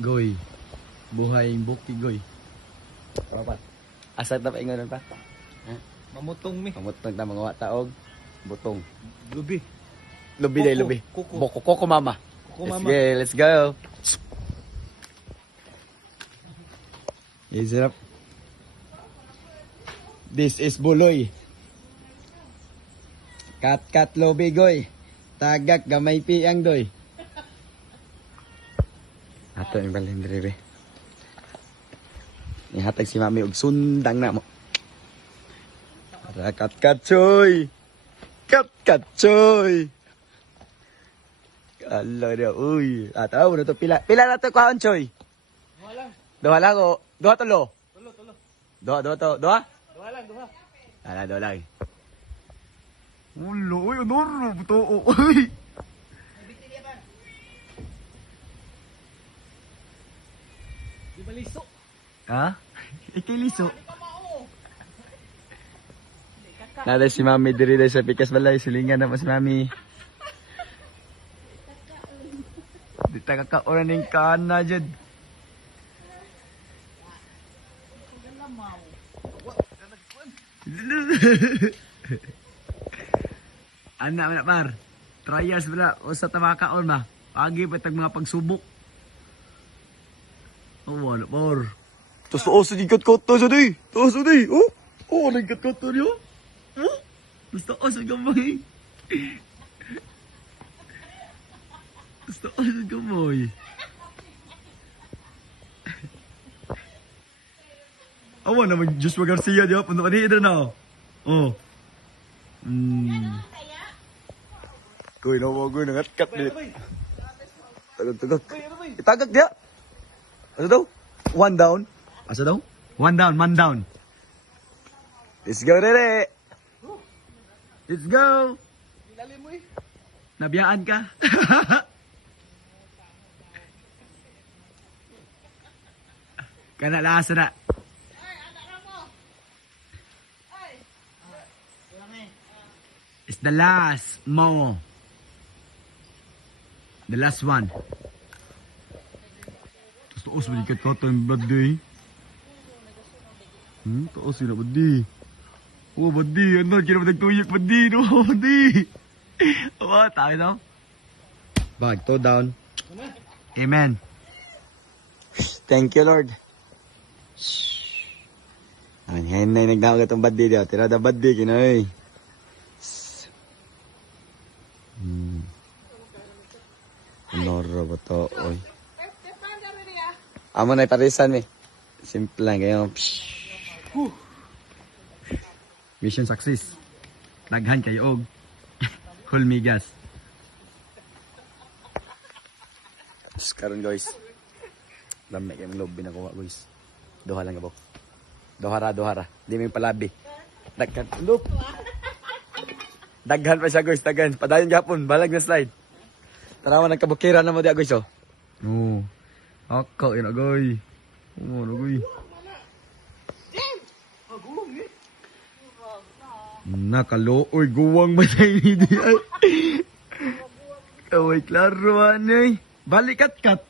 Goy. Buhay buki goy. Apa? Asa ta paingon pa? Mamutong mi. Pamutong ta mga taog butong. Lubi. Lubi Kuko, day lubi. kuko. Kuko mama. Kuko Let's mama. go, let's go. Is up. This is buloy. Kat lobi goy. Tagak gamay piang doy. Ato yung balindri be. Ihatag si mami og sundang na mo. Para kat choy. Kat choy. Allah dia, uy. Tahu na to pila. Pila na to kaon choy. Duha lang o. Duha tulo. Tulo. Duha to. Duha? Duha. Duha lang. Ulo, uy, onoro, buto, uy. Di baliso. Ha? Ikiliso. Nada si mami diri dahil sa pikas balay. Silingan na si mami. Di ta kakaoran ng kana dyan. Anak par. Trials bala. O sa tamakaon ma. Pagi pa tag mga pagsubok. Oh, wala par. Tapos taas ang ikat-kata siya di. Taas na di. Oh, ang ikat-kata niya. Oh, tapos taas ang gamay. Tapos taas ang gamay. Awa naman, Joshua Garcia diya. Punta pa di na. Oh. Kuy, nawagoy, nangat-kat din. Tagag. Itagag diya. Ano daw? One down. Asa daw? One down, man down. Let's go, Rere. Let's go. Nabiyaan ka. Kana lasa na. It's the last mo. The last one. Taos mo ikat ka tayong birthday. Taos yun na birthday. Oh, birthday. Ano? Kina ba nagtuyak birthday? No, birthday. Oh, tayo na. Bag to down. Amen. Thank you, Lord. Ang henay nagdawag itong birthday daw. Tira da birthday, kinay. Noro ba to? Oy. Amo na iparisan mi. Simple lang kayo. Mission success. Naghan kayo og hulmigas. Karon guys. Lamay kayo ng lobby na kuha guys. Duha lang abo. Dohara. Di may palabi. Daghan. Look. Daghan pa siya guys. Daghan. Padayon gapon. Balag na slide. Tarawa ng kabukiran na mo diya guys oh. Oo. Akaw yun agay. Oo, agay. Nakalooy, guwang ba tayo ni diya? Kaway klaro anay. Balikat kat.